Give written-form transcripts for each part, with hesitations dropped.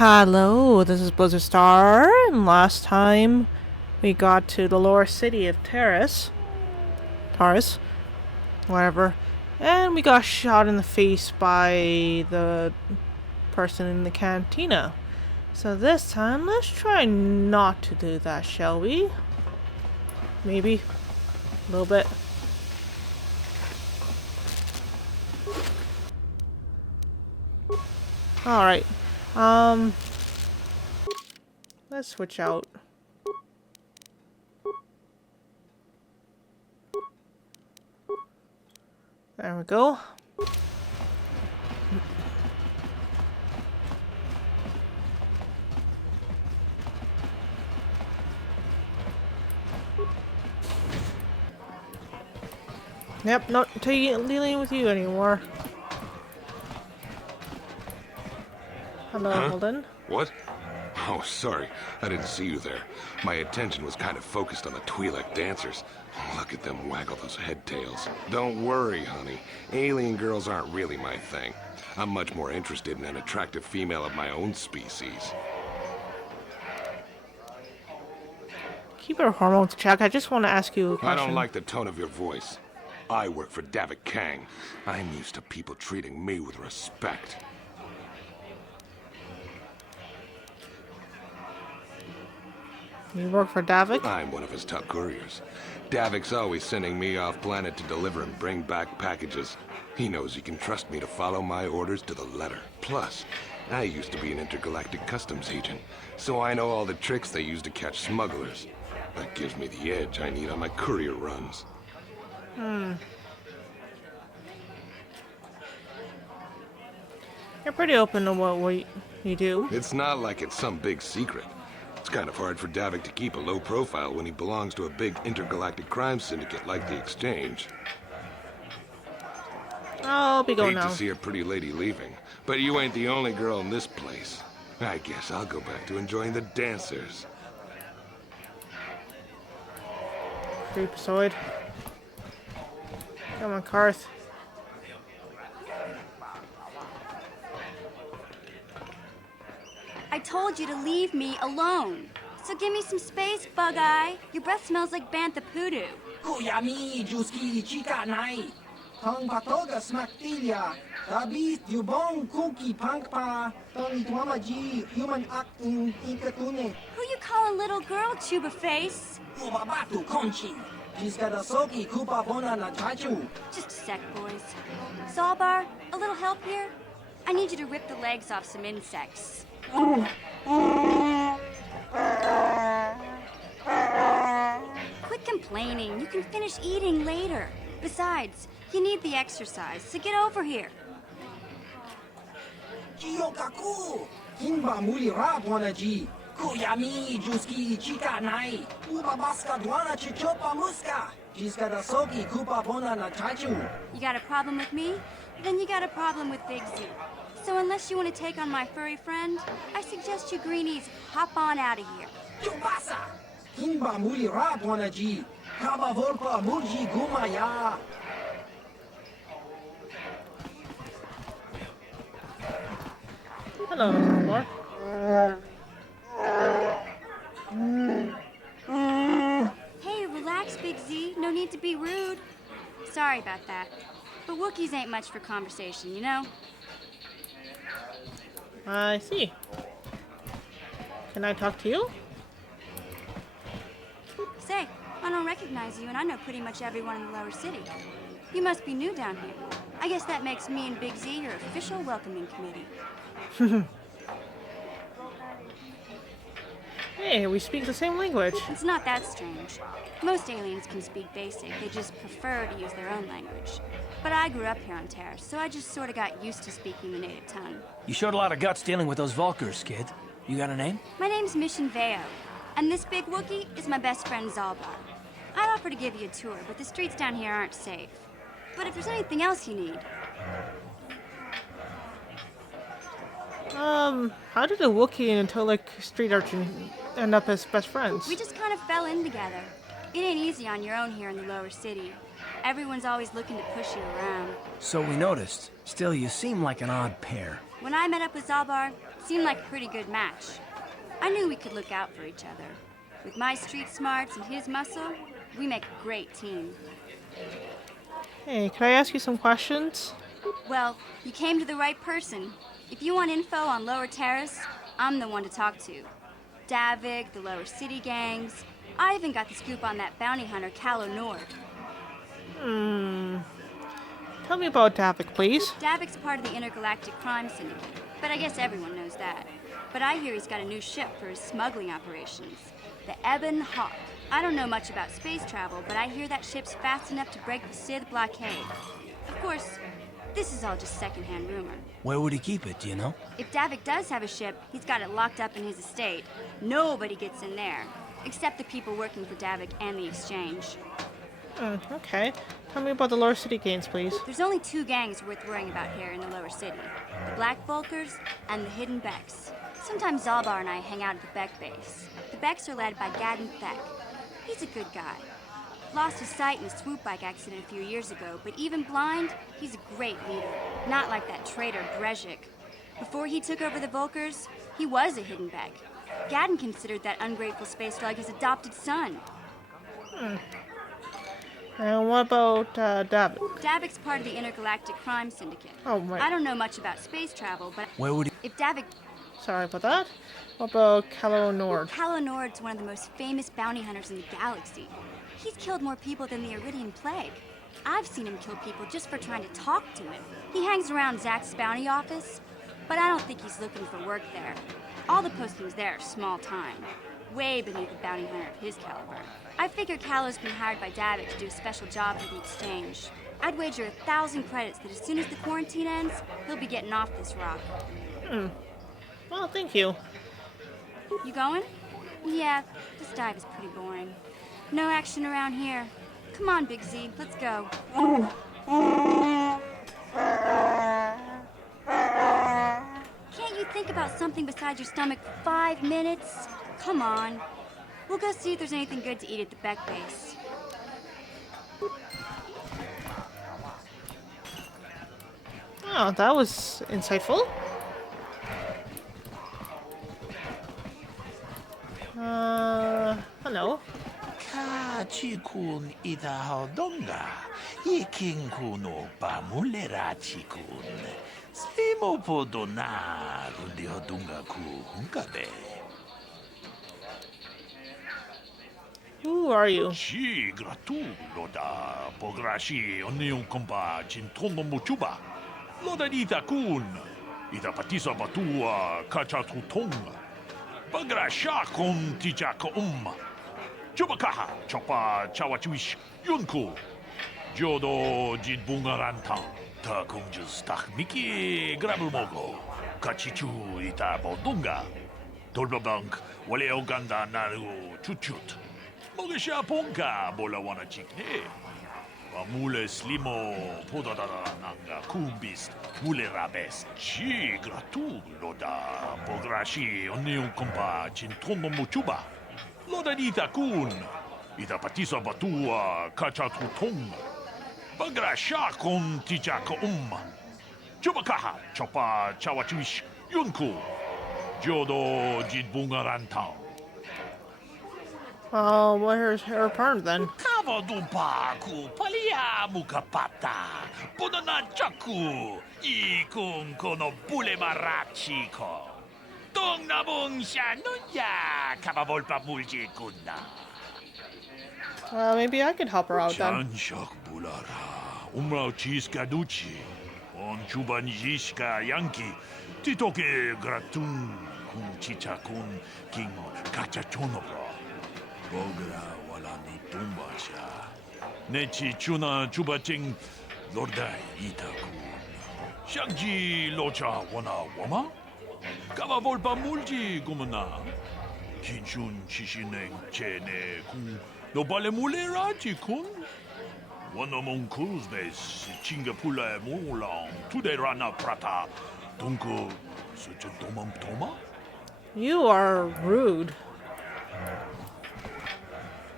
Hello, this is Blizzard Star, and last time we got to the lower city of Taurus, whatever, and we got shot in the face by the person in the cantina. So this time, let's try not to do that, shall we? Maybe a little bit. Alright, let's switch out. There we go. Yep, not dealing with you anymore. Hello, Holden. What? Oh, sorry. I didn't see you there. My attention was kind of focused on the Twi'lek dancers. Look at them waggle those head tails. Don't worry, honey. Alien girls aren't really my thing. I'm much more interested in an attractive female of my own species. Keep your hormones in check. I just want to ask you a question. I don't like the tone of your voice. I work for Davik Kang. I'm used to people treating me with respect. You work for Davik? I'm one of his top couriers. Davik's always sending me off planet to deliver and bring back packages. He knows he can trust me to follow my orders to the letter. Plus, I used to be an intergalactic customs agent, so I know all the tricks they use to catch smugglers. That gives me the edge I need on my courier runs. You're pretty open to what you do. It's not like it's some big secret. It's kind of hard for Davik to keep a low profile when he belongs to a big intergalactic crime syndicate like the Exchange. I'll be going Hate now. to see a pretty lady leaving, but you ain't the only girl in this place. I guess I'll go back to enjoying the dancers. Creepazoid. Come on, Karth. I told you to leave me alone. So give me some space, Bug-Eye. Your breath smells like bantha poodoo. Kuyami, Juski, Chica Nai. Tong Patoga Smaktilia. Tabis, Dubong, Kuki, Pankpa. Tong Itwamaji, Human Act in Ikatune. Who you calling little girl, Chuba Face? Ubabatu Conchi. Jiskadasoki, Kupa Bona na Chachu. Just a sec, boys. Zalbar, a little help here? I need you to rip the legs off some insects. Quit complaining. You can finish eating later. Besides, you need the exercise, so get over here. Chiyokaku. Kimba Muli Rap Wanaji. Kuyami, Juski, Chica Nai. Ubabaska Dwana Chichopa Muska. Jiskadasoki, Kupa Bona na Chachu. You got a problem with me? Then you got a problem with Big Z. So unless you want to take on my furry friend, I suggest you greenies hop on out of here. Chubasa. Kimba Muli Rap Wanaji. Kaba Volpa Murji Gumaya. Hello, Zalbar. Hey, relax, Big Z. No need to be rude. Sorry about that. But Wookiees ain't much for conversation, you know? I see. Can I talk to you? Say, I don't recognize you, and I know pretty much everyone in the lower city. You must be new down here. I guess that makes me and Big Z your official welcoming committee. Hey, we speak the same language. It's not that strange. Most aliens can speak basic, they just prefer to use their own language. But I grew up here on Terrace, so I just sort of got used to speaking the native tongue. You showed a lot of guts dealing with those Vulkars, kid. You got a name? My name's Mission Veo, and this big Wookiee is my best friend Zalbar. I'd offer to give you a tour, but the streets down here aren't safe. But if there's anything else you need... How did a Wookiee and a Twi'lek street urchin end up as best friends? We just kind of fell in together. It ain't easy on your own here in the lower city. Everyone's always looking to push you around. So we noticed. Still, you seem like an odd pair. When I met up with Zalbar, Seemed like a pretty good match. I knew we could look out for each other. With my street smarts and his muscle, we make a great team. Hey, can I ask you some questions? Well, you came to the right person. If you want info on Lower Terrace, I'm the one to talk to. Davik, the Lower City gangs. I even got the scoop on that bounty hunter, KOTOR. Tell me about Davik, please. Davik's part of the intergalactic crime syndicate, but I guess everyone knows that. But I hear he's got a new ship for his smuggling operations, the Ebon Hawk. I don't know much about space travel, but I hear that ship's fast enough to break the Sith blockade. Of course, this is all just secondhand rumor. Where would he keep it, do you know? If Davik does have a ship, he's got it locked up in his estate. Nobody gets in there, except the people working for Davik and the exchange. Okay. Tell me about the Lower City gangs, please. There's only two gangs worth worrying about here in the Lower City. The Black Volkers and the Hidden Becks. Sometimes Zalbar and I hang out at the Beck base. The Becks are led by Gadden Thek. He's a good guy. Lost his sight in a swoop bike accident a few years ago, but even blind, he's a great leader. Not like that traitor Brezhik. Before he took over the Volkers, he was a Hidden Beck. Gadden considered that ungrateful space slug his adopted son. And what about Davik? Davik's part of the intergalactic crime syndicate. Oh, right. I don't know much about space travel, but Where would he... if Davik... Sorry about that. What about KOTOR? KOTOR's one of the most famous bounty hunters in the galaxy. He's killed more people than the Iridian Plague. I've seen him kill people just for trying to talk to him. He hangs around Zach's bounty office, but I don't think he's looking for work there. All the postings there are small time, way beneath a bounty hunter of his caliber. I figure Callow's been hired by Davik to do a special job for the exchange. I'd wager 1,000 credits that as soon as the quarantine ends, he'll be getting off this rock. Well, thank you. You going? Yeah, this dive is pretty boring. No action around here. Come on, Big Z, let's go. Can't you think about something besides your stomach for 5 minutes? Come on. We'll go see if there's anything good to eat at the Beck base. Oh, that was insightful. Hello. Kachikun itahodonga, iking kuno pamulera chikun, slimo podona kundihodunga ku hunkabe. Who are you? Si gratu loda pograshi onion kompa chintono muchuba, loda dita kun, ita patisa batua kachatutonga, pagrasha kon tijaka Chubakaha, Chopa, Chawachuish, Yunku, Jodo, Jidbungaranta, Takunjus, Takmiki, Grabulmogo, Kachichu, Ita Bodunga, Tolbablank, Wale Oganda, Naru, Chuchut, Mogesha Ponka, Bolawana Chikne, Mule Slimo, Podada Nanga, Kumbis, Mule Rabes, Chi, Gratu, Loda, Pograshi, Onion Kompa, Chintono Muchuba. Loda dita kun, ita patisa batua kachatutung, bagrasha kon tijaka Chubakaha, chopa chawachish, yunku, jodo jidbungarantao. Oh, where's her partner then? Kavadupa ku palia mukapata, podana chaku, ikun kono bule marachiko. Tong nabong siya nunya, kabavolpa mulji kunna. Well, maybe I could help her out then. Chanshak bulara, umrao chiska duchi, on chuban yishka yanki, titoke gratun, kun chichakun, king kachachonobra. Bogra wala ni tumba siya. Nechi chuna chubaching, lordai itakun. Shangji locha wana wama? Kava volpa multi gumana. Kinchun chishineng chene kun no bale mulera chikun. Wanomon kuzbes chingapula mulang tude rana prata. Dunko such a domam toma? You are rude.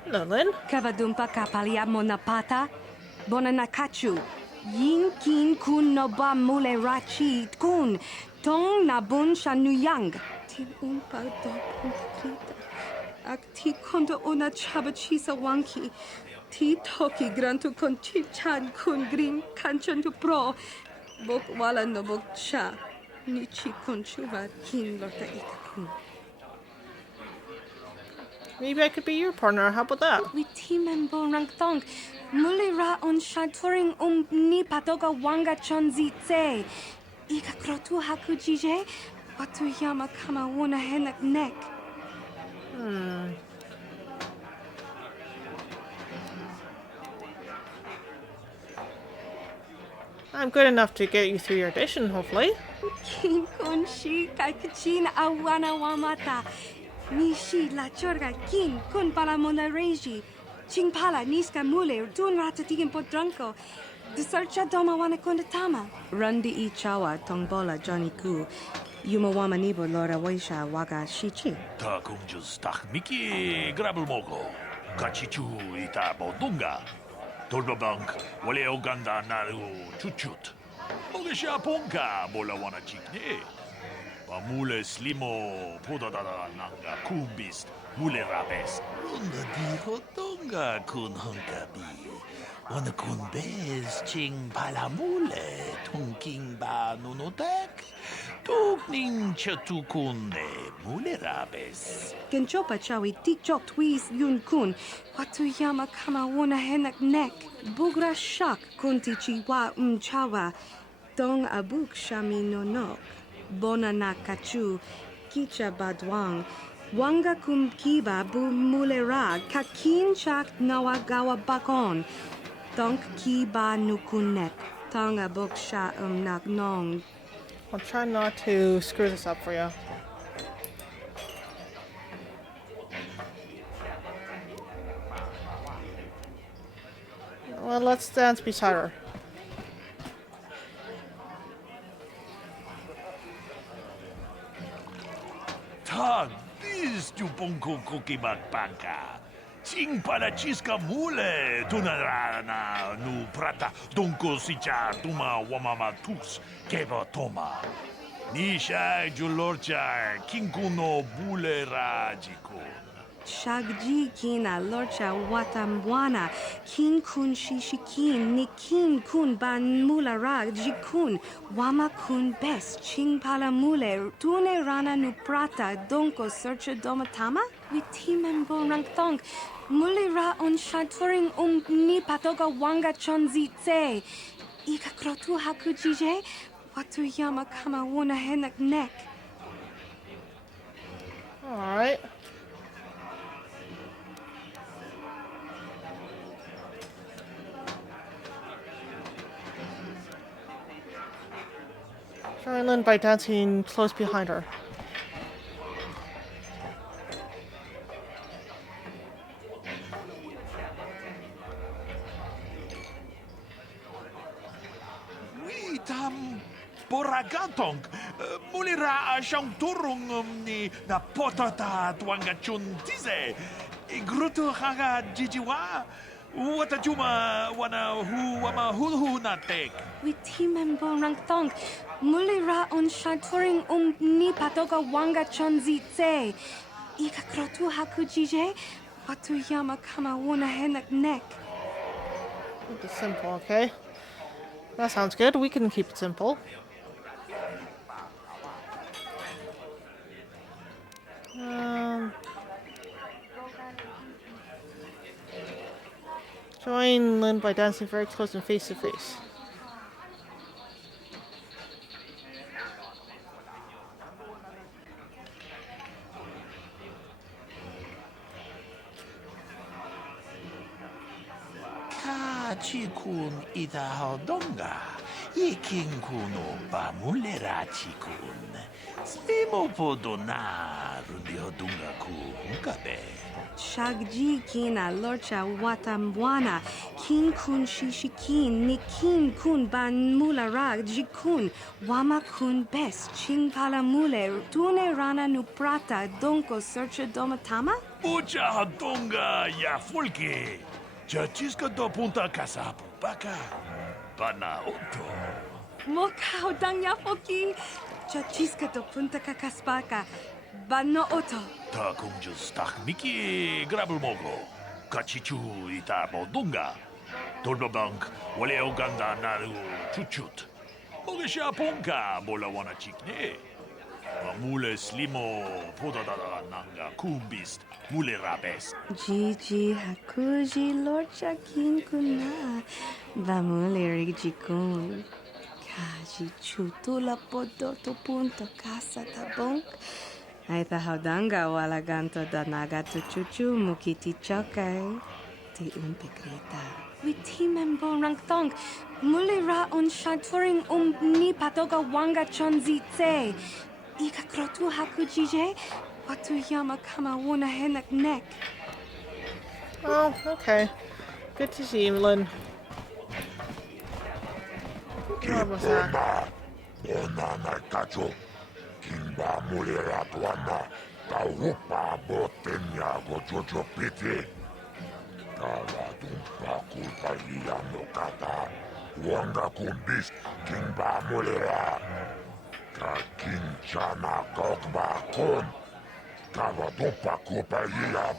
Hello, Lynn. Kavadumpa kapalia monapata, bonanakachu, yin kin kun noba mule rachi kun, Tong nabun siya nuyang. Ti umpa do punta krita. Ak ti kondo ona chaba chisa wanki. Ti toki grantu kon chichan kun green kanchan tu pro. Bok wala no bok cha. Ni chi kon chuba kin lorta ita kun. Maybe I could be your partner. How about that? We team and bon rang thong. Muli ra on shaturing ni patoga wanga chonzi tse. Ika krotu haku jije. Watu yama kama wona henak nek. I'm good enough to get you through your audition, hopefully. Kin kun shi kai kachin awana wamata. Ni shi la chorga kin kun pala mona reji. Ching pala niska mule dun rata tigin podranko. The searcha doma wana konda tama. Rundi I chawa tongbola Johnny Ku. Yuma wama nibo lora waisha waga shichi. Ta kunjus tak miki grabel mogo. Kachichu ita bodunga. Tolbabank wale oganda naru chuchut. Mogesha ponka bola wana chikne. Pamule slimo podadada nanga kumbist mule rabes. Unda diho tonga kun hunkabi. Wana kun bez ching palamule tunking ba nunotek. Tukning chatukune mule rabes. Genchopa chawi tikchok twis yun kun. Watu yama kama wona henak nek. Bugra shak kunti chiwa chawa. Dong abuk shami nonok. Bona na kachu. Kicha badwang. Wanga kum kiba bu mulera. Kakin chak nawagawa bakon. Donk kiba nukunek. Tong abuk sha nagnong. I'll try not to screw this up for you. Well, let's dance beside her. Tag, bis tu ponko koki bakpanka. Ching para chiska mule tunarana nu prata donko sicha tuma wamama tus keba toma. Nisha julorcha kinkuno bule rajiko. Shagji kina lorcha watambwana. Kin kun shishikin. Ni kin kun ban mula rag jikun. Wama kun best. Ching pala mule. Tune rana nu prata. Donko searcha domatama? We team and bon rang thong. Muli ra on shaturing ni patoga wanga chonzi tse. Ika krotu haku jije. Watu yama kama wona henak nek. Alright. Try Lynn by dancing close behind her. We tam boragantong mulira siyang turong ni na potata tuanga chun tize. Gruto haga jijiwa. Wata juma wana hu wama hu natek. We team and bon rang thong. Muli ra on shaturing ni patoga wanga chonzi tse. Ika krotu haku jije. Watu yama kama wona henak nek. Keep it simple, okay? That sounds good. We can keep it simple. Join Lynn by dancing very close and face to face. Chikun ita hodonga. Ikin kuno ba mulera chikun. Slimo podona rundi hodunga ku hunkabe. Shagji kina lorcha watambwana. Kin kun shishikin. Ni kin kun ban mula rag jikun. Wama kun best. Ching pala mule. Tune rana nu prata. Donko searcha domatama? Ucha hodonga ya folke. Chachiska do punta kasapu baka. Bana oto. Mokao dang yafoki. Chachiska to punta kakaspaka. Bano oto. Ta kumjus tak miki grabul mogo. Kachichu ita bodunga. Turbobank wale oganda naru chuchut. Ogesha ponka bola wana chikne. Mule slimo podadada nanga kumbist mule rabes. Gigi hakuji lorcha kinkuna. Vamule rigikun. Kaji chutula podoto punto casa tabonk. Aita haudanga wala ganto da nagato chuchu mukiti chokai. Ti umpikrita. Witi membo rangthong. Mule ra on shaturing ni patoga wanga chonzi tse. Ika krotu hakujije. Watu yama kama wuna henak nek. Oh, okay. Good to see you, Lynn. What was that? Onana kacho. Kimba mulera tuana. Taupa botenya go jojo piti. Kala dumpa kulpa no kata. Wanga kumbis. Kimba mulera. Ka kinchana kokba kon. Kava dumpa kulpa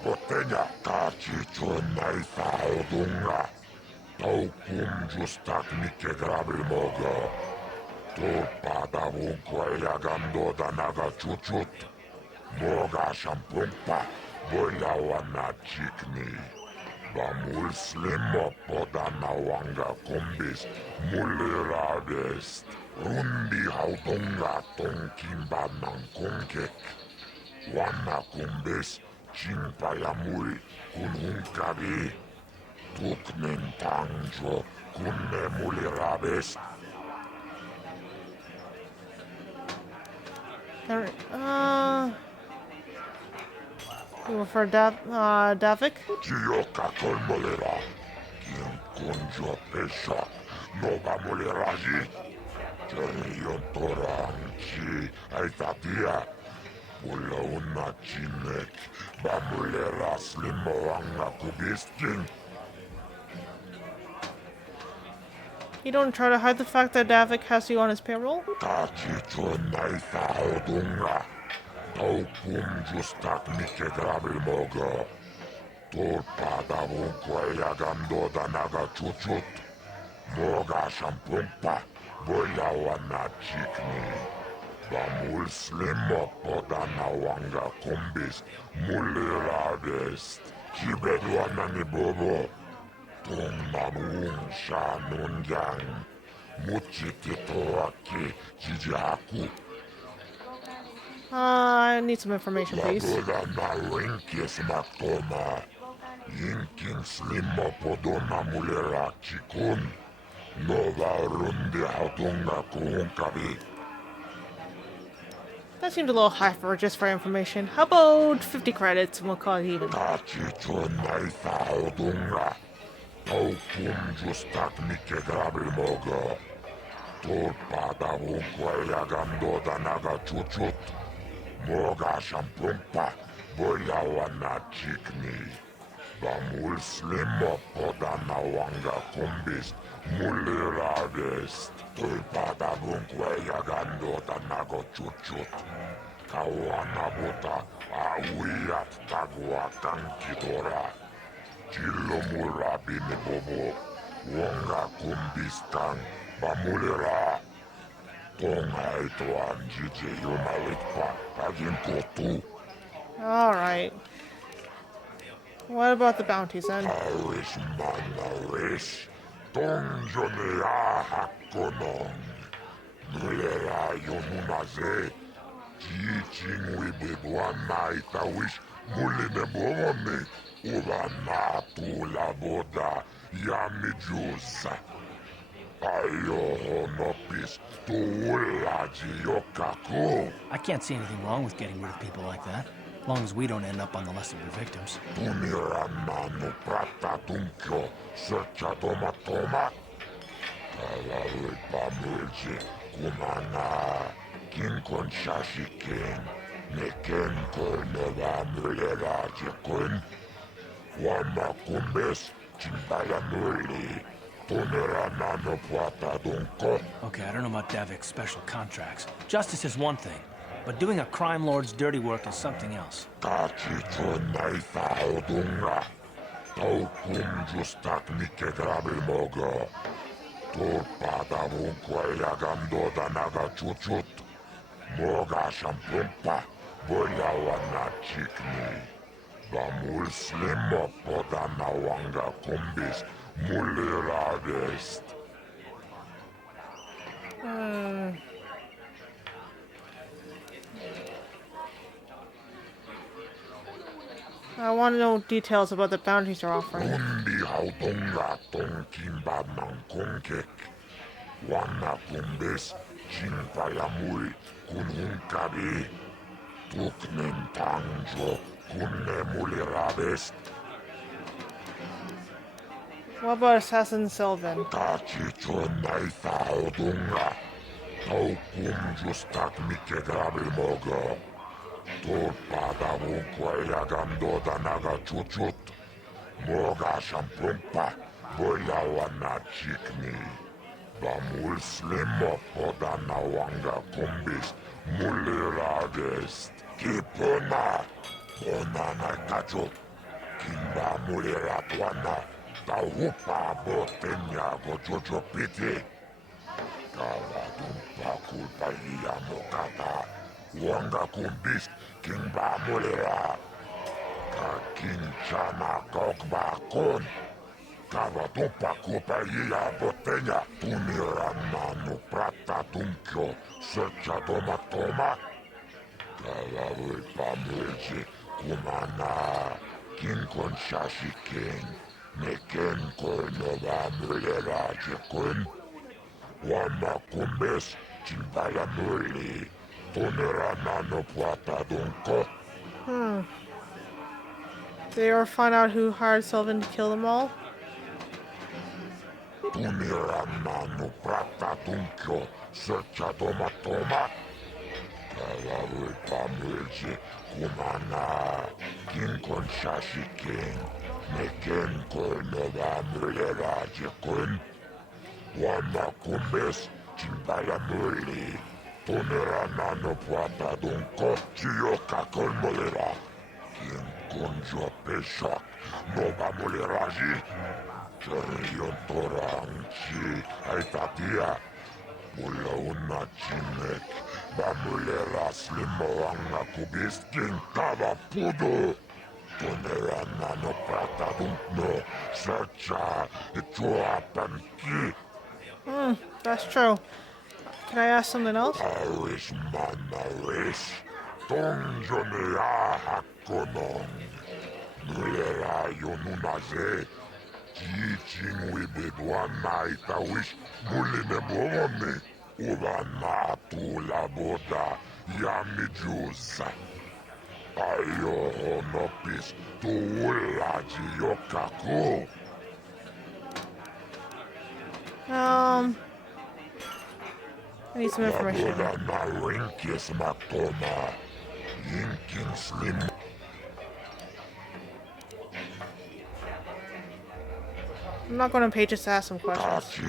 botenya. Ka chichona isa odunga. Tau justak nike grabil mogo. Tulpa da vunko gando da naga chuchut. Moga shampumpa. Boila wana chikni. Bamul slimo podana wanga kumbis. Mulirabest. Rundi haudunga tonkimba nankungek. Wana kumbis. Chimpa ya mul. Kunhunkabi. Tuknen tangjo. Kunne mulirabest. You refer Davik? Gioca col molera. Kin kunjo pesha. Noga moleraji. Terion toranchi. Aitatia. Pula una chinek. Ba molera slimo anga kubiskin. You don't try to hide the fact that Davik has you on his payroll? Tachicho naita odunga. Tau justak nike grabil mogo. Tulpa da vunko gando da naga chuchut. Moga shampumpa. Boila wana chikni. Bamul slimo podana wanga kumbis. Mulirabest. Kibedwana ni bobo. Tung namun shanun yang. Muchitito aki jijaku. I need some information, please. Laboda na rinkis matoma. Yinkin slimo podona mulera chikun. Nova rundi hatunga kuhunkabi. That seemed a little high for just for information. How about 50 credits and we'll call it even? Tachicho naita hatunga. Tau justak nike grabil mogo. Tulpa da vunko gando da naga chuchut. Moga shampumpa. Boila wana chikni. Bamul slimo podana wanga kumbis. Mulirabest. Tulpa da vunko gando da naga chuchut. Kawana buta. Awiyat tagwa kankidora. Chilo murabi ni bobo. Wonga kumbistan. Bamulera. Tonga ito ang Gigi Yumalit pa. Agin ko tu. Alright. What about the bounties then? Aris manaris. Tongjo ni ahak konong. Nulera yomunaze. Ching wibidwan na itawish. Muli ne bomoni. Uba na tula boda. Yami jusa. I can't see anything wrong with getting rid of people like that, as long as we don't end up on the list of your victims. Okay, I don't know about Davik's special contracts. Justice is one thing, but doing a crime lord's dirty work is something else. Moga shampumpa, boya wana chikni. Ba muslimo poda na wanga kumbis, muliradest. I want to know details about the bounties you're offering. Undi hautunga tonkimba mankonkek. Wana kumbis, chimpayamui, kunhunkabi. Tuknen tangjo, kunne muliradest. What about Assassin Sylvan? Tachicho naifa haudunga. Tau justak mike grabil mogo. Tot pada vunkwa yagando danaga chuchut. Moga shampumpa, boya wana chikni. Ba muslimo poda na wanga kumbis, muliradest. Kipona, pona na kacho. Kimba muliratwana, taupa botenya go jojo piti. Kawa dumpa kulpa iya mokata. Wanga kumbis, kimba mulira. Ka kinchana kokba kon. Kawa dumpa kulpa iya botenya. Tunira nanu prata tunkyo, searcha toma toma. Kawa ulpa mulji, kumana. Kinkon shashi king. Neken kono ba mulira jekun. Wama kumbes, chimbala muli. Tunira nano puata dunko. Did you ever find out who hired Sylvan to kill them all? Tunira nano prata dunko. Searcha toma toma. Kala ulpa mulji. Kumana. Kinkon shashi king. Neken kono ba mulira jekun. Wama kumbes, chimbala muli. Tunira nano puata dunko, chiyoka kol molera. Kien konjo pesha, noba moleraji. Cherion torang chi, aitatia. Pula una chinek, ba molera slimo anga kubis king kava pudo. Tunira nano puata dunko, searcha, itua panki. That's true. Can I ask something else? Aris manaris, tonjone ahakonon. Nulera yonunaze, chichin wibedwana itawish, muline bomone. Ubana la boda, yamijuza. Ayo honopis, tuulaji yokaku. I need some information. I'm not going to pay just to ask some questions.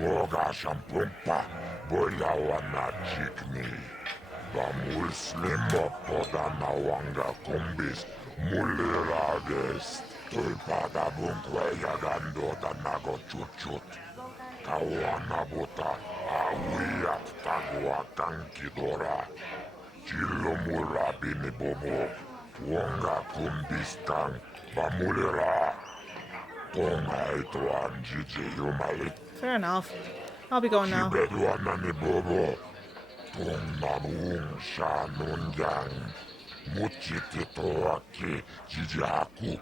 Moga shampumpa, boya wana chikni. Ba muslimo poda na wanga kumbis, mulirades. Tulpada bunkwe yagando da nago chuchut. Kawana buta, awiyat tagwa kankidora. Chilo murabini bobo, wanga kumbis tang, ba mulira. Tonga ito anjiji yumalik. Fair enough. I'll be going now. Bedwana ni bobo. Tongamung shanunjang. Muchitito aki jijaku.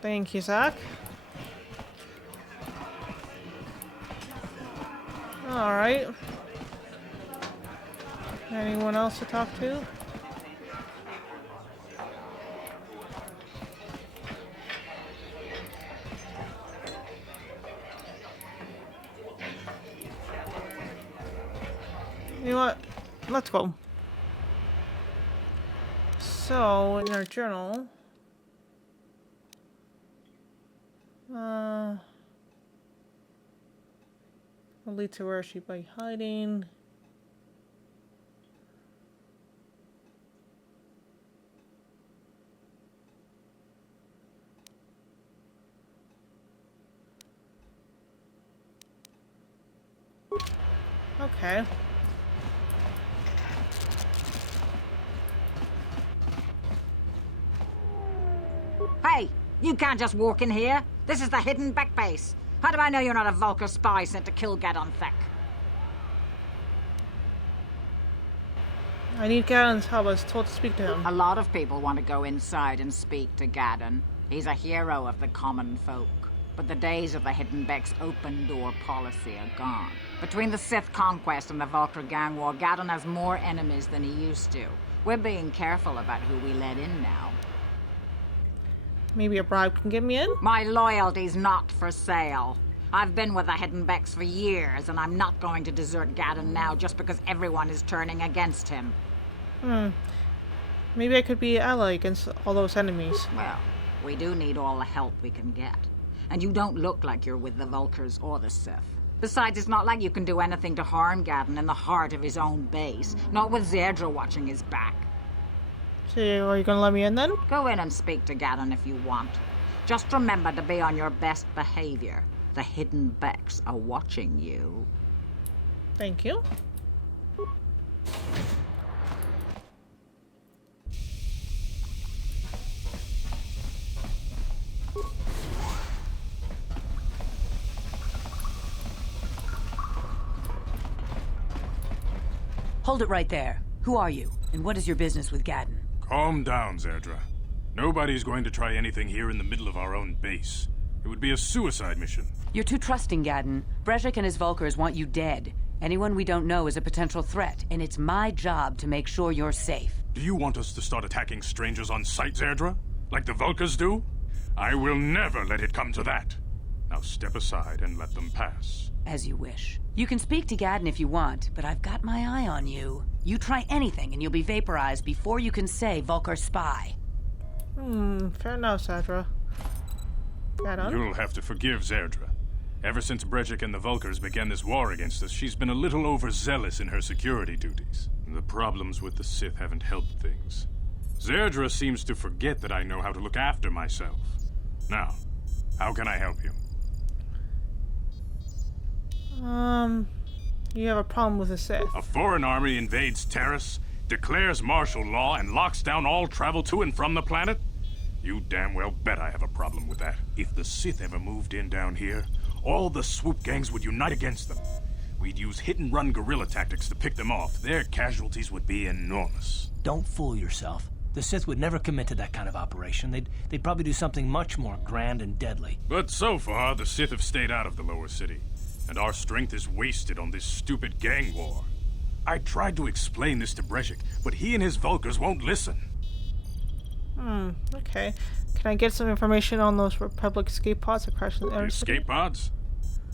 Thank you, Zach. Alright. Anyone else to talk to? You know what? Let's go. So, in our journal... will lead to where she by hiding. Okay. Hey, you can't just walk in here. This is the hidden back base. How do I know you're not a Vulcar spy sent to kill Gadon Thek? I need Gadon's help. I was told to speak to him. A lot of people want to go inside and speak to Gadon. He's a hero of the common folk. But the days of the Hidden Beck's open door policy are gone. Between the Sith conquest and the Vulcar gang war, Gadon has more enemies than he used to. We're being careful about who we let in now. Maybe a bribe can get me in? My loyalty's not for sale. I've been with the Hidden Becks for years, and I'm not going to desert Gadon now just because everyone is turning against him. Maybe I could be an ally against all those enemies. Well, we do need all the help we can get. And you don't look like you're with the Vulcars or the Sith. Besides, it's not like you can do anything to harm Gadon in the heart of his own base. Not with Zerdra watching his back. So, are you gonna let me in then? Go in and speak to Gadon if you want. Just remember to be on your best behavior. The Hidden Becks are watching you. Thank you. Hold it right there. Who are you? And what is your business with Gadon? Calm down, Zerdra. Nobody's going to try anything here in the middle of our own base. It would be a suicide mission. You're too trusting, Gadon. Brezhik and his Vulcars want you dead. Anyone we don't know is a potential threat, and it's my job to make sure you're safe. Do you want us to start attacking strangers on sight, Zerdra? Like the Vulcars do? I will never let it come to that. Now step aside and let them pass. As you wish. You can speak to Gadon if you want, but I've got my eye on you. You try anything and you'll be vaporized before you can say Vulcar spy. Fair enough, Zerdra. Gadon? You'll have to forgive Zerdra. Ever since Brezhik and the Vulcars began this war against us, she's been a little overzealous in her security duties. The problems with the Sith haven't helped things. Zerdra seems to forget that I know how to look after myself. Now, how can I help you? You have a problem with the Sith. A foreign army invades Terrace, declares martial law, and locks down all travel to and from the planet? You damn well bet I have a problem with that. If the Sith ever moved in down here, all the swoop gangs would unite against them. We'd use hit-and-run guerrilla tactics to pick them off. Their casualties would be enormous. Don't fool yourself. The Sith would never commit to that kind of operation. They'd probably do something much more grand and deadly. But so far, the Sith have stayed out of the lower city. And our strength is wasted on this stupid gang war. I tried to explain this to Brezhik, but he and his Vulcars won't listen. Okay. Can I get some information on those Republic escape pods that crashed in the The inner escape city? pods?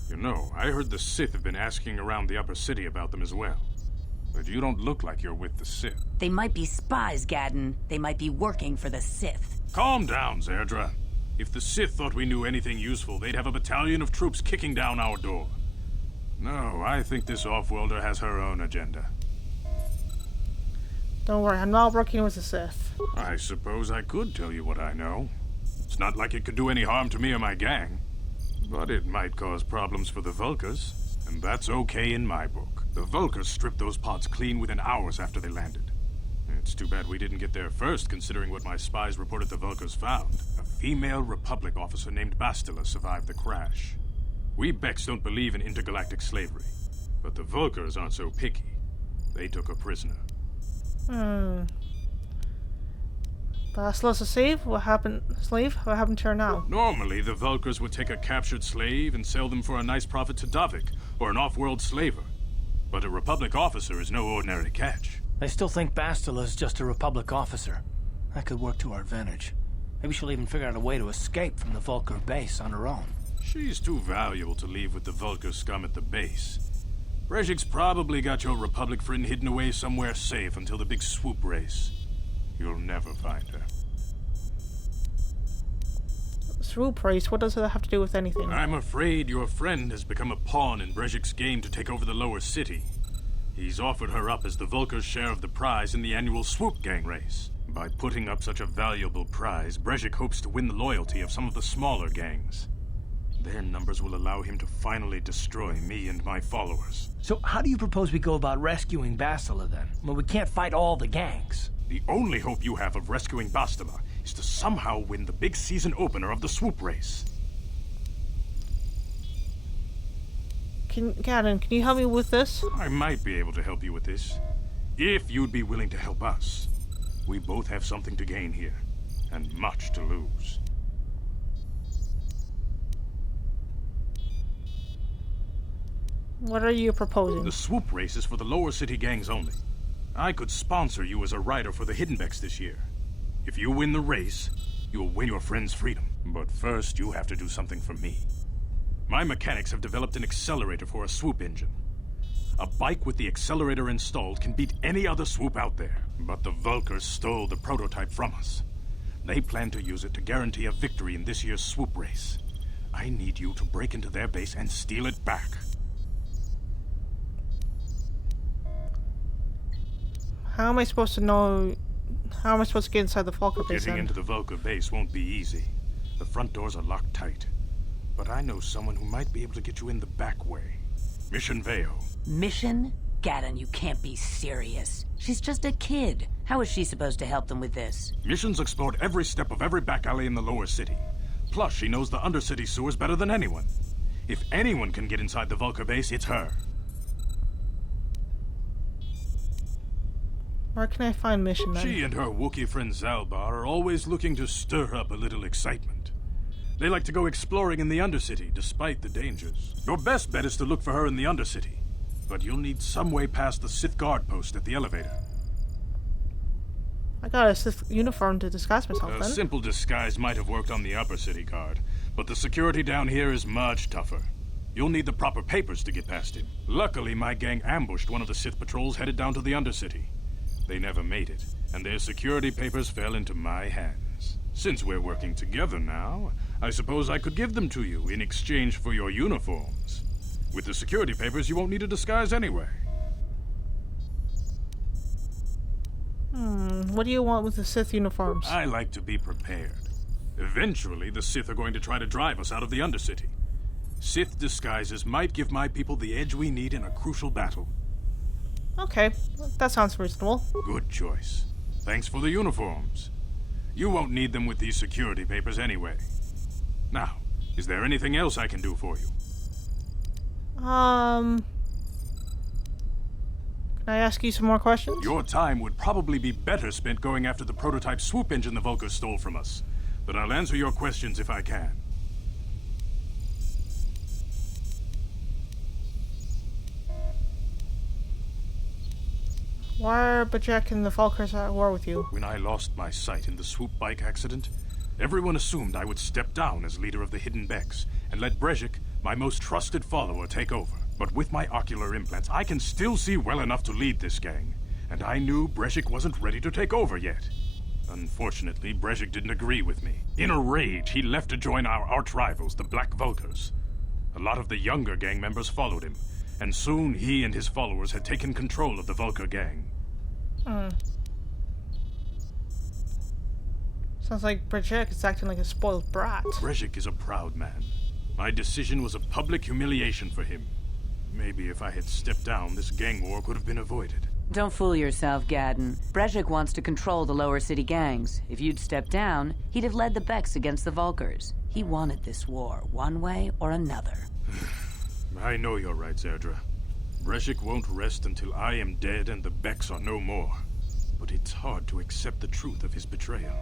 You know, I heard the Sith have been asking around the upper city about them as well. But you don't look like you're with the Sith. They might be spies, Gadon. They might be working for the Sith. Calm down, Zerdra. If the Sith thought we knew anything useful, they'd have a battalion of troops kicking down our door. No, I think this off-worlder has her own agenda. Don't worry, I'm not working with the Sith. I suppose I could tell you what I know. It's not like it could do any harm to me or my gang. But it might cause problems for the Vulcars, and that's okay in my book. The Vulcars stripped those pods clean within hours after they landed. It's too bad we didn't get there first, considering what my spies reported the Vulcars found. A female Republic officer named Bastila survived the crash. We Becks don't believe in intergalactic slavery, but the Vulcars aren't so picky. They took her prisoner. Bastila's a slave? What happened to her now? Normally, the Vulcars would take a captured slave and sell them for a nice profit to Davik, or an off-world slaver. But a Republic officer is no ordinary catch. I still think Bastila's just a Republic officer. That could work to our advantage. Maybe she'll even figure out a way to escape from the Vulcar base on her own. She's too valuable to leave with the Vulcar scum at the base. Brezhik's probably got your Republic friend hidden away somewhere safe until the big swoop race. You'll never find her. Swoop race? What does that have to do with anything? I'm afraid your friend has become a pawn in Brezhik's game to take over the lower city. He's offered her up as the Vulkar's share of the prize in the annual swoop gang race. By putting up such a valuable prize, Brezhik hopes to win the loyalty of some of the smaller gangs. Their numbers will allow him to finally destroy me and my followers. So how do you propose we go about rescuing Bastila then? Well, we can't fight all the gangs. The only hope you have of rescuing Bastila is to somehow win the big season opener of the swoop race. Gadon, can you help me with this? I might be able to help you with this, if you'd be willing to help us. We both have something to gain here, and much to lose. What are you proposing? The swoop race is for the lower city gangs only. I could sponsor you as a rider for the Hiddenbecks this year. If you win the race, you'll win your friend's freedom. But first, you have to do something for me. My mechanics have developed an accelerator for a swoop engine. A bike with the accelerator installed can beat any other swoop out there. But the Vulkars stole the prototype from us. They plan to use it to guarantee a victory in this year's swoop race. I need you to break into their base and steal it back. How am I supposed to know? How am I supposed to get inside the Vulkar base Getting then? into the Vulkar base won't be easy. The front doors are locked tight. But I know someone who might be able to get you in the back way. Mission Veo. Mission? Gadon, you can't be serious. She's just a kid. How is she supposed to help them with this? Mission's explored every step of every back alley in the lower city. Plus, she knows the undercity sewers better than anyone. If anyone can get inside the Vulkar base, it's her. Where can I find Mission then? She and her Wookiee friend Zalbar are always looking to stir up a little excitement. They like to go exploring in the Undercity, despite the dangers. Your best bet is to look for her in the Undercity. But you'll need some way past the Sith guard post at the elevator. I got a Sith uniform to disguise myself A then. simple disguise might have worked on the upper city guard, but the security down here is much tougher. You'll need the proper papers to get past him. Luckily, my gang ambushed one of the Sith patrols headed down to the Undercity. They never made it, and their security papers fell into my hands. Since we're working together now, I suppose I could give them to you in exchange for your uniforms. With the security papers, you won't need a disguise anyway. What do you want with the Sith uniforms? I like to be prepared. Eventually, the Sith are going to try to drive us out of the Undercity. Sith disguises might give my people the edge we need in a crucial battle. Okay, that sounds reasonable. Good choice. Thanks for the uniforms. You won't need them with these security papers anyway. Now, is there anything else I can do for you? Can I ask you some more questions? Your time would probably be better spent going after the prototype swoop engine the Vulkars stole from us. But I'll answer your questions if I can. Why are Bajek and the Vulkars at war with you? When I lost my sight in the swoop bike accident, everyone assumed I would step down as leader of the Hiddenbecks and let Brezhik, my most trusted follower, take over. But with my ocular implants, I can still see well enough to lead this gang, and I knew Brezhik wasn't ready to take over yet. Unfortunately, Brezhik didn't agree with me. In a rage, he left to join our arch-rivals, the Black Vulkars. A lot of the younger gang members followed him, and soon he and his followers had taken control of the Vulkar gang. Sounds like Bajek is acting like a spoiled brat. Brezhik is a proud man. My decision was a public humiliation for him. Maybe if I had stepped down, this gang war could have been avoided. Don't fool yourself, Gadon. Brezhik wants to control the lower city gangs. If you'd stepped down, he'd have led the Becks against the Vulkars. He wanted this war, one way or another. I know you're right, Zerdra. Brezhik won't rest until I am dead and the Becks are no more. But it's hard to accept the truth of his betrayal.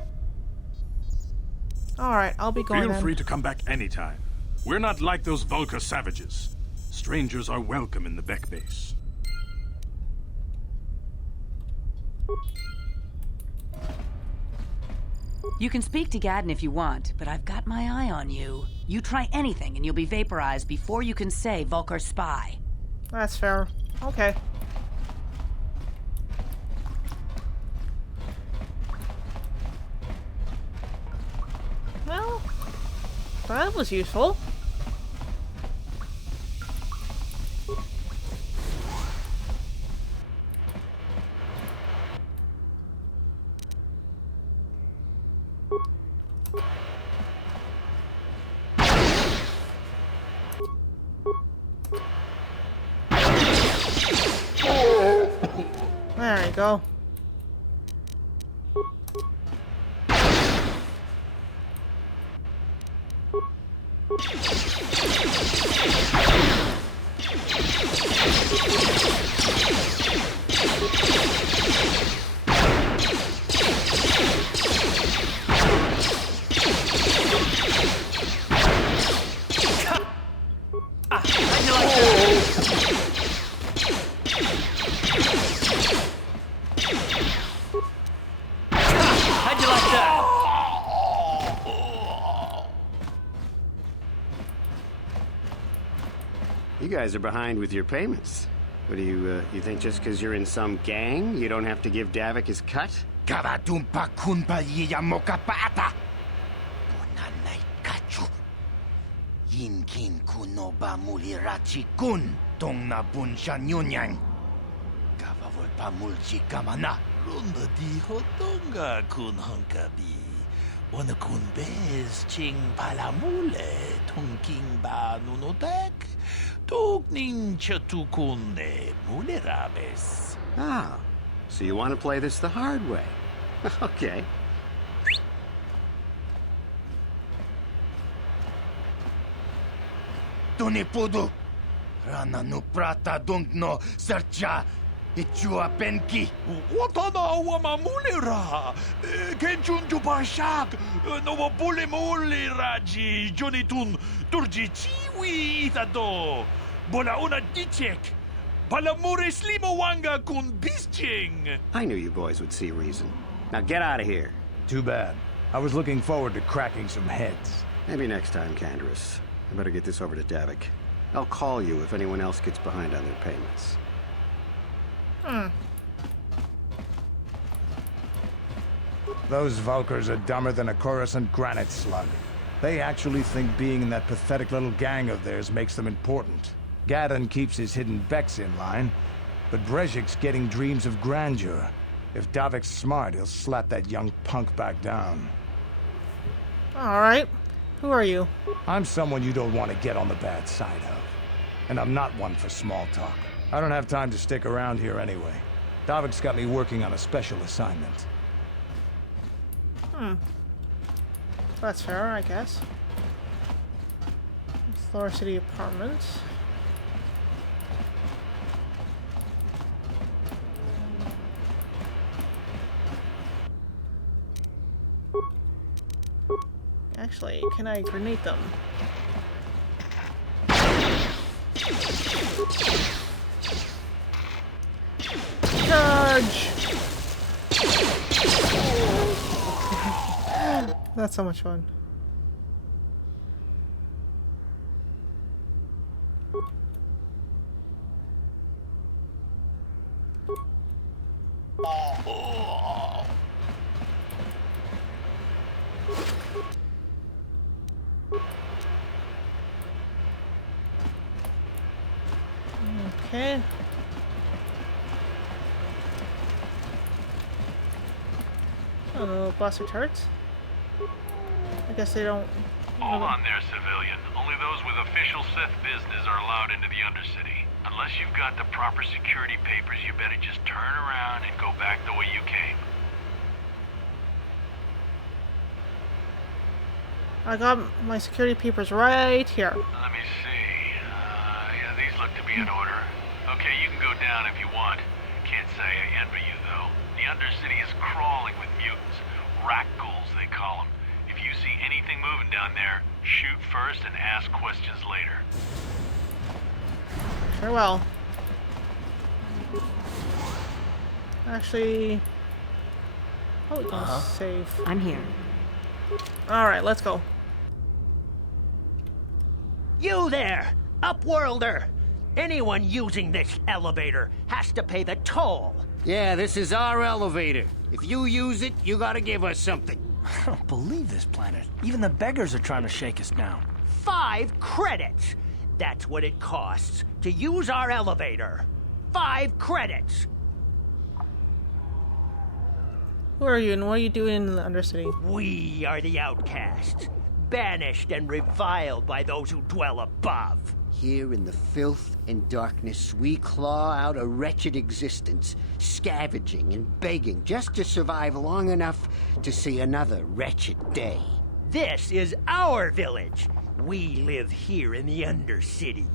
Alright, I'll be going Feel then. free to come back anytime. We're not like those Vulkar savages. Strangers are welcome in the Beck base. You can speak to Gadon if you want, but I've got my eye on you. You try anything and you'll be vaporized before you can say Vulkar spy. That's fair. Okay. Well, that was useful. There you go. How'd you like that? You guys are behind with your payments. What do you think just because you're in some gang, you don't have to give Davik his cut? Karatumpa kunpa yiya mokapaata. Bonanay kachu. Yinkin kuno ba mulirachi kun. Tong na bunsha nyunyang. Kavavol pa mulchi kamana. Runda di hotonga kun hankabi. Wana kun bez ching palamule. Tongking ba nunotek. Tugning chatukunde mulirabes. Ah, so you want to play this the hard way. Okay. Tunipudu. Rana no prata no sercha. Ichua penki. Watana wamamulira. Kenchunju bashak. No bule muli raji. Jonitun turji chiwi itado. Bola una dichek. Palamure slimawanga kun bisching. I knew you boys would see reason. Now get out of here. Too bad. I was looking forward to cracking some heads. Maybe next time, Canderous. I better get this over to Davik. I'll call you if anyone else gets behind on their payments. Those Vulkars are dumber than a Coruscant granite slug. They actually think being in that pathetic little gang of theirs makes them important. Gadon keeps his hidden Becks in line, but Brezhik's getting dreams of grandeur. If Davik's smart, he'll slap that young punk back down. Alright. Who are you? I'm someone you don't want to get on the bad side of. And I'm not one for small talk. I don't have time to stick around here anyway. Davik's got me working on a special assignment. That's fair, I guess. Floor City Apartments. Actually, can I grenade them? Charge! That's so much fun. Okay. Oh, blaster turrets? I guess they don't... Hold on there, civilian. Only those with official Sith business are allowed into the Undercity. Unless you've got the proper security papers, you better just turn around and go back the way you came. I got my security papers right here. Let me see. Yeah, these look to be in order. Okay, you can go down if you want. Can't say I envy you, though. The Undercity is crawling with mutants. Rat ghouls, they call them. If you see anything moving down there, shoot first and ask questions later. Sure will. Actually... Oh, we can save. I'm here. Alright, let's go. You there, Upworlder! Anyone using this elevator has to pay the toll. Yeah, this is our elevator. If you use it, you gotta give us something. I don't believe this planet. Even the beggars are trying to shake us down. 5 credits. That's what it costs to use our elevator. 5 credits. Who are you and what are you doing in the Undercity? We are the outcasts, banished and reviled by those who dwell above. Here in the filth and darkness, we claw out a wretched existence, scavenging and begging just to survive long enough to see another wretched day. This is our village. We live here in the Undercity.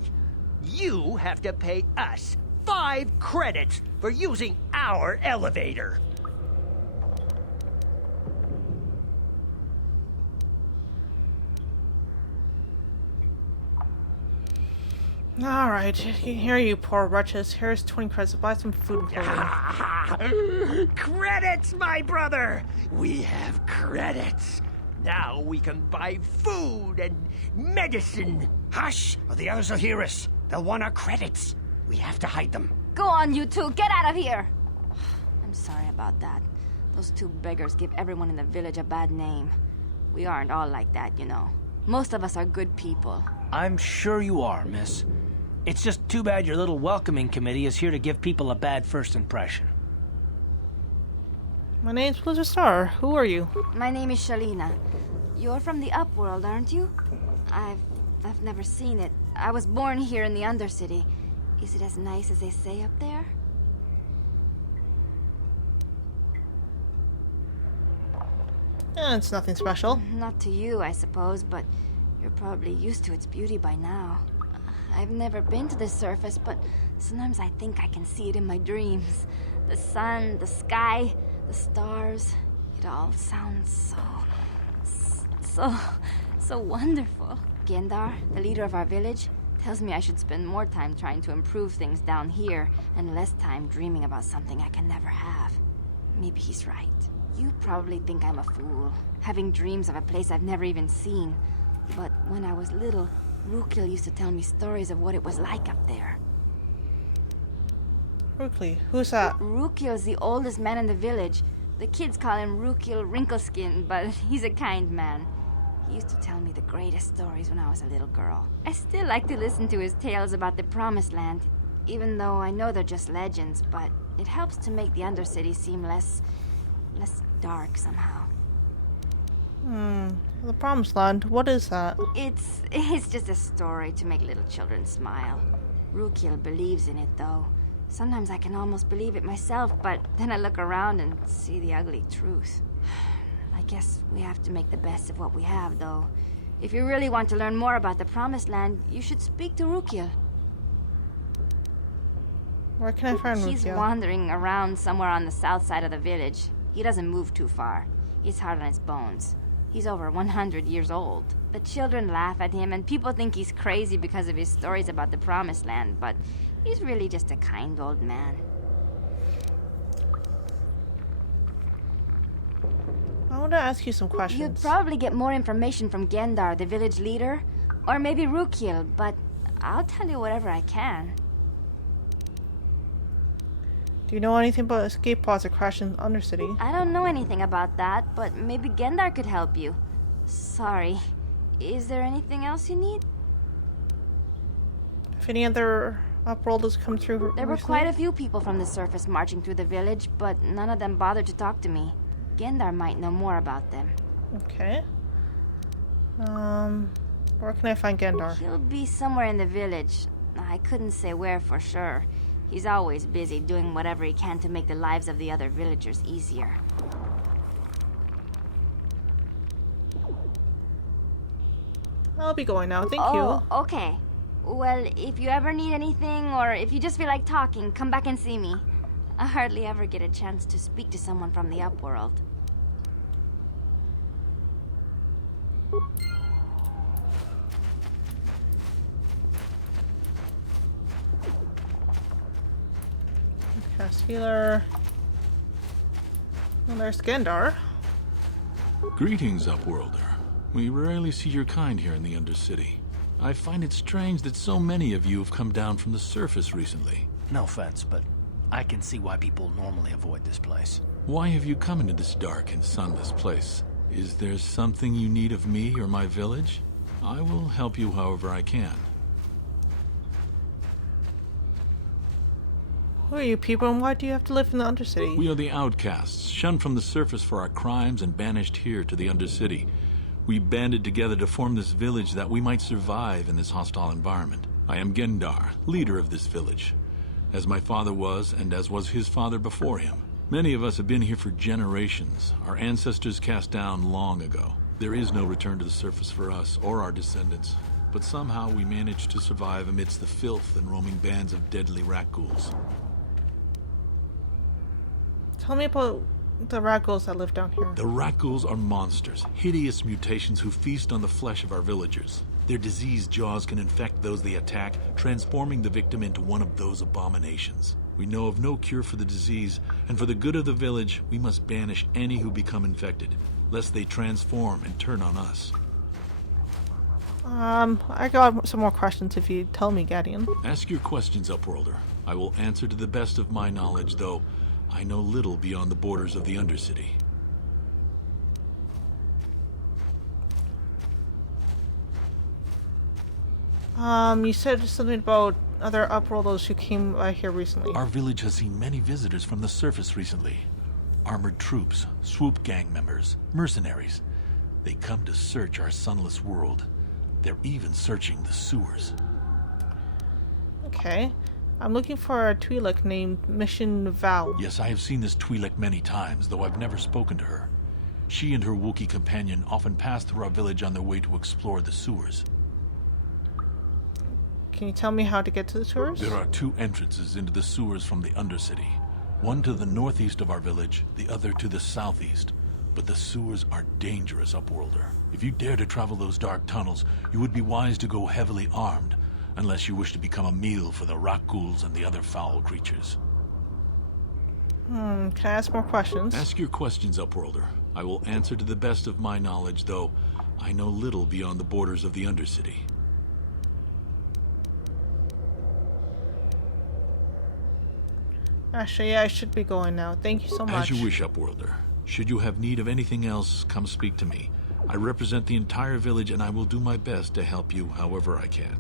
You have to pay us 5 credits for using our elevator. Alright, here you poor wretches. Here's 20 credits to buy some food and clothing. Credits, my brother! We have credits. Now we can buy food and medicine. Hush, or the others will hear us. They'll want our credits. We have to hide them. Go on, you two. Get out of here. I'm sorry about that. Those 2 beggars give everyone in the village a bad name. We aren't all like that, you know. Most of us are good people. I'm sure you are, miss. It's just too bad your little welcoming committee is here to give people a bad first impression. My name's Blizzard Star. Who are you? My name is Shalina. You're from the Upworld, aren't you? I've never seen it. I was born here in the Undercity. Is it as nice as they say up there? It's nothing special. Not to you, I suppose, but you're probably used to its beauty by now. I've never been to the surface, but sometimes I think I can see it in my dreams. The sun, the sky, the stars. It all sounds so wonderful. Gendar, the leader of our village, tells me I should spend more time trying to improve things down here and less time dreaming about something I can never have. Maybe he's right. You probably think I'm a fool, having dreams of a place I've never even seen. But when I was little, Rukil used to tell me stories of what it was like up there. Rukil? Who's that? Rukil's the oldest man in the village. The kids call him Rukil Wrinkleskin, but he's a kind man. He used to tell me the greatest stories when I was a little girl. I still like to listen to his tales about the Promised Land, even though I know they're just legends, but it helps to make the Undercity seem less dark somehow. The Promised Land, what is that? It's just a story to make little children smile. Rukil believes in it, though. Sometimes I can almost believe it myself, but then I look around and see the ugly truth. I guess we have to make the best of what we have, though. If you really want to learn more about the Promised Land, you should speak to Rukil. Where can I find Rukil? He's wandering around somewhere on the south side of the village. He doesn't move too far. He's hard on his bones. He's over 100 years old. The children laugh at him, and people think he's crazy because of his stories about the Promised Land, but he's really just a kind old man. I want to ask you some questions. You'd probably get more information from Gendar, the village leader, or maybe Rukil, but I'll tell you whatever I can. Do you know anything about escape pods that crash in Undercity? I don't know anything about that, but maybe Gendar could help you. Sorry. Is there anything else you need? If any other Upworlders come through There were quite a few people from the surface marching through the village, but none of them bothered to talk to me. Gendar might know more about them. Okay. Where can I find Gendar? He'll be somewhere in the village. I couldn't say where for sure. He's always busy doing whatever he can to make the lives of the other villagers easier. I'll be going now, thank you. Oh, okay. Well, if you ever need anything, or if you just feel like talking, come back and see me. I hardly ever get a chance to speak to someone from the Upworld. Cast healer. Well, there's Gendar. Greetings, Upworlder. We rarely see your kind here in the Undercity. I find it strange that so many of you have come down from the surface recently. No offense, but I can see why people normally avoid this place. Why have you come into this dark and sunless place? Is there something you need of me or my village? I will help you however I can. Who are you people and why do you have to live in the Undercity? We are the outcasts, shunned from the surface for our crimes and banished here to the Undercity. We banded together to form this village that we might survive in this hostile environment. I am Gendar, leader of this village, as my father was and as was his father before him. Many of us have been here for generations, our ancestors cast down long ago. There is no return to the surface for us or our descendants, but somehow we managed to survive amidst the filth and roaming bands of deadly rat ghouls. Tell me about the rat ghouls that live down here. The rat ghouls are monsters, hideous mutations who feast on the flesh of our villagers. Their diseased jaws can infect those they attack, transforming the victim into one of those abominations. We know of no cure for the disease, and for the good of the village, we must banish any who become infected, lest they transform and turn on us. I got some more questions if you tell me, Gadian. Ask your questions, Upworlder. I will answer to the best of my knowledge, though I know little beyond the borders of the Undercity. You said something about other Upworlders who came by here recently. Our village has seen many visitors from the surface recently. Armored troops, swoop gang members, mercenaries. They come to search our sunless world. They're even searching the sewers. Okay. I'm looking for a Twi'lek named Mission Val. Yes, I have seen this Twi'lek many times, though I've never spoken to her. She and her Wookiee companion often pass through our village on their way to explore the sewers. Can you tell me how to get to the sewers? There are two entrances into the sewers from the Undercity. One to the northeast of our village, the other to the southeast. But the sewers are dangerous, Upworlder. If you dare to travel those dark tunnels, you would be wise to go heavily armed, unless you wish to become a meal for the rat ghouls and the other foul creatures. Can I ask more questions? Ask your questions, Upworlder. I will answer to the best of my knowledge, though I know little beyond the borders of the Undercity. Actually, yeah, I should be going now. Thank you so much. As you wish, Upworlder. Should you have need of anything else, come speak to me. I represent the entire village, and I will do my best to help you however I can.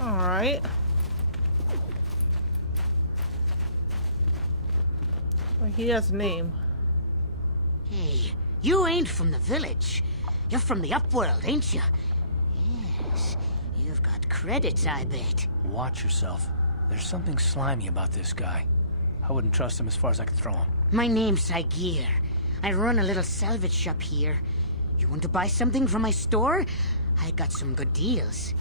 Alright. Well, he has a name. Hey, you ain't from the village. You're from the Upworld, ain't you? Yes, you've got credits, I bet. Watch yourself. There's something slimy about this guy. I wouldn't trust him as far as I could throw him. My name's Saigir. I run a little salvage shop here. You want to buy something from my store? I got some good deals.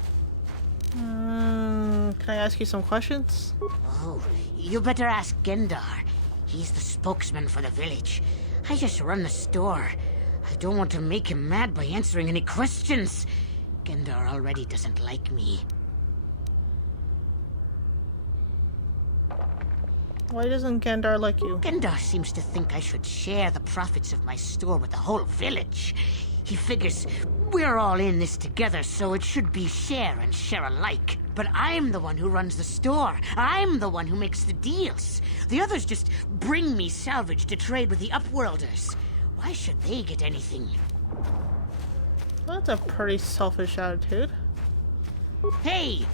Can I ask you some questions? Oh, you better ask Gendar. He's the spokesman for the village. I just run the store. I don't want to make him mad by answering any questions. Gendar already doesn't like me. Why doesn't Gendar like you? Gendar seems to think I should share the profits of my store with the whole village. He figures we're all in this together, so it should be share and share alike. But I'm the one who runs the store. I'm the one who makes the deals. The others just bring me salvage to trade with the Upworlders. Why should they get anything? That's a pretty selfish attitude. Hey,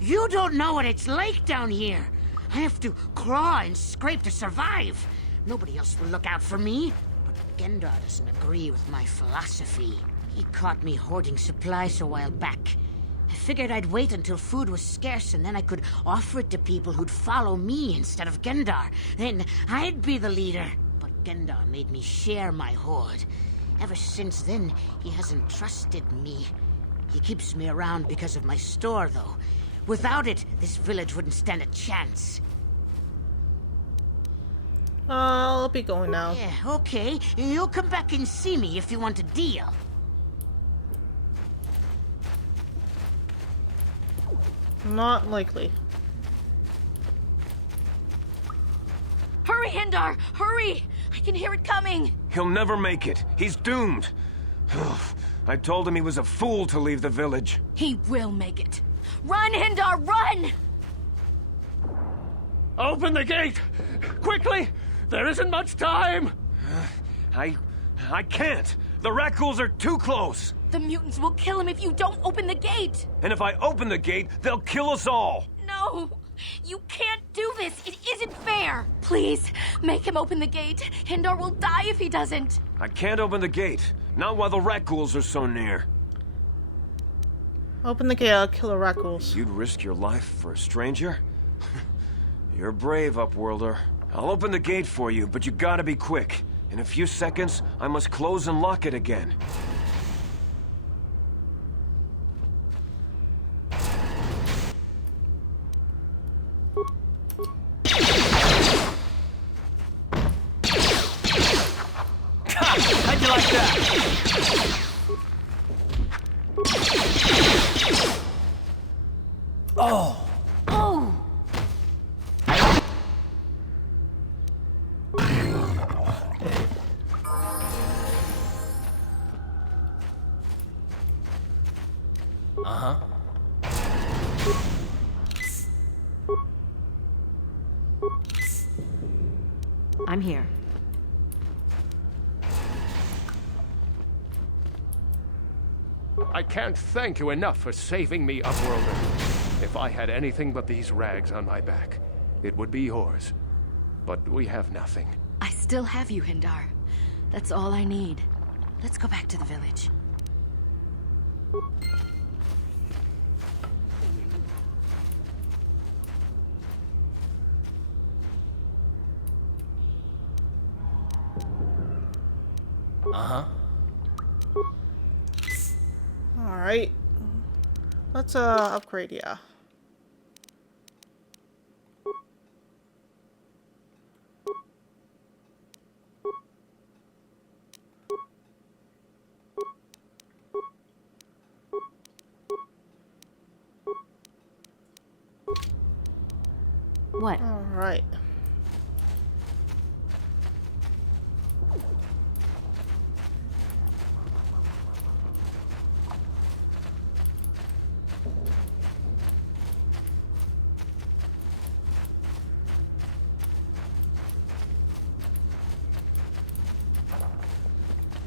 you don't know what it's like down here. I have to claw and scrape to survive. Nobody else will look out for me. But Gendar doesn't agree with my philosophy. He caught me hoarding supplies a while back. I figured I'd wait until food was scarce and then I could offer it to people who'd follow me instead of Gendar. Then I'd be the leader. But Gendar made me share my hoard. Ever since then, he hasn't trusted me. He keeps me around because of my store, though. Without it, this village wouldn't stand a chance. I'll be going now. Yeah, okay. You'll come back and see me if you want a deal. Not likely. Hurry, Hindar! Hurry! I can hear it coming! He'll never make it. He's doomed. I told him he was a fool to leave the village. He will make it. Run, Hindar, run! Open the gate! Quickly! There isn't much time! I can't! The Rakghouls are too close! The mutants will kill him if you don't open the gate! And if I open the gate, they'll kill us all! No! You can't do this! It isn't fair! Please, make him open the gate. Hindar will die if he doesn't. I can't open the gate. Not while the Rakghouls are so near. Open the gate, I'll kill the Rakghouls. You'd risk your life for a stranger? You're brave, Upworlder. I'll open the gate for you, but you gotta be quick. In a few seconds, I must close and lock it again. How'd you like that? Oh! Oh! Uh-huh. I'm here. I can't thank you enough for saving me, Upworlder. If I had anything but these rags on my back, it would be yours. But we have nothing. I still have you, Hindar. That's all I need. Let's go back to the village. Uh-huh. Alright. Let's upgrade, yeah. What? Alright.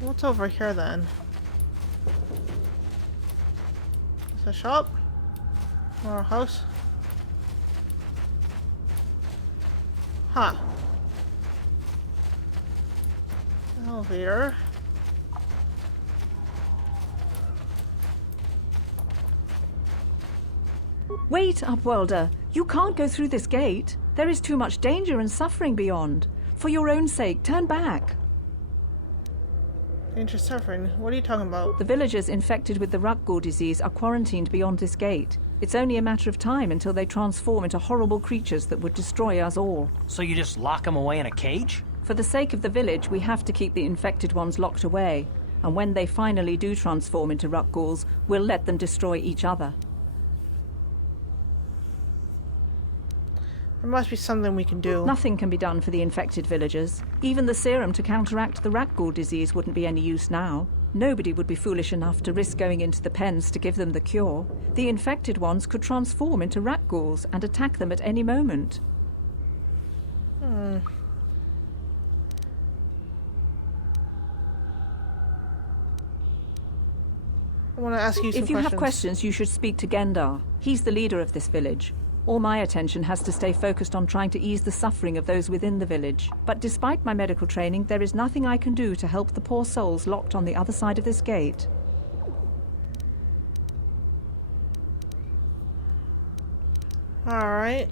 What's over here then? Is a shop? Or a house? Huh. Elevator. Wait, Upworlder. You can't go through this gate. There is too much danger and suffering beyond. For your own sake, turn back. Danger suffering? What are you talking about? The villagers infected with the Rakghoul disease are quarantined beyond this gate. It's only a matter of time until they transform into horrible creatures that would destroy us all. So you just lock them away in a cage? For the sake of the village, we have to keep the infected ones locked away. And when they finally do transform into Rakghouls, we'll let them destroy each other. There must be something we can do. Nothing can be done for the infected villagers. Even the serum to counteract the Rakghoul disease wouldn't be any use now. Nobody would be foolish enough to risk going into the pens to give them the cure. The infected ones could transform into Rakghouls and attack them at any moment. I want to ask you some questions. If you have questions, you should speak to Gendar. He's the leader of this village. All my attention has to stay focused on trying to ease the suffering of those within the village. But despite my medical training, there is nothing I can do to help the poor souls locked on the other side of this gate. Alright,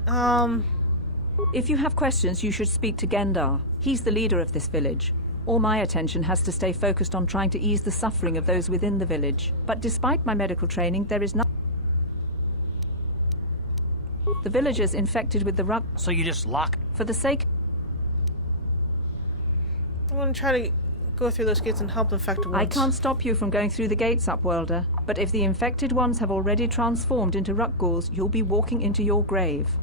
If you have questions, you should speak to Gendar. He's the leader of this village. All my attention has to stay focused on trying to ease the suffering of those within the village. But despite my medical training, there is nothing. The villagers infected with the Ruk. So you just lock? For the sake. I'm gonna try to go through those gates and help the infected ones. I can't stop you from going through the gates, Upworlder. But if the infected ones have already transformed into Ruckghouls, you'll be walking into your grave.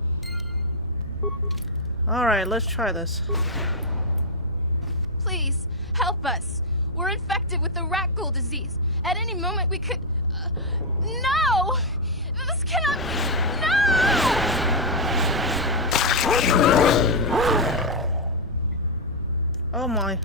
Alright, let's try this. Please, help us. We're infected with the rat ghoul disease. At any moment we could... no! This cannot be... No! Oh my.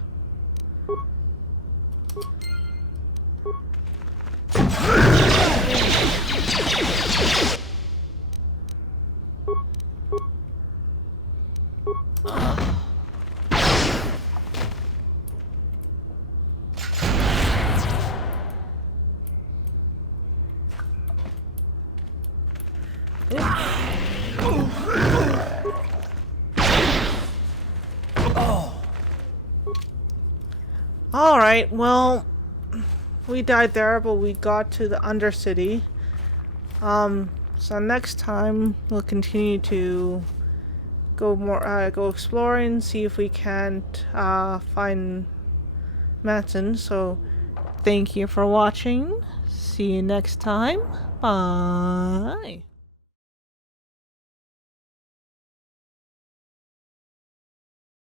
Alright, well, we died there, but we got to the Undercity. So next time we'll continue to go exploring, see if we can't find Matson. So thank you for watching. See you next time. Bye.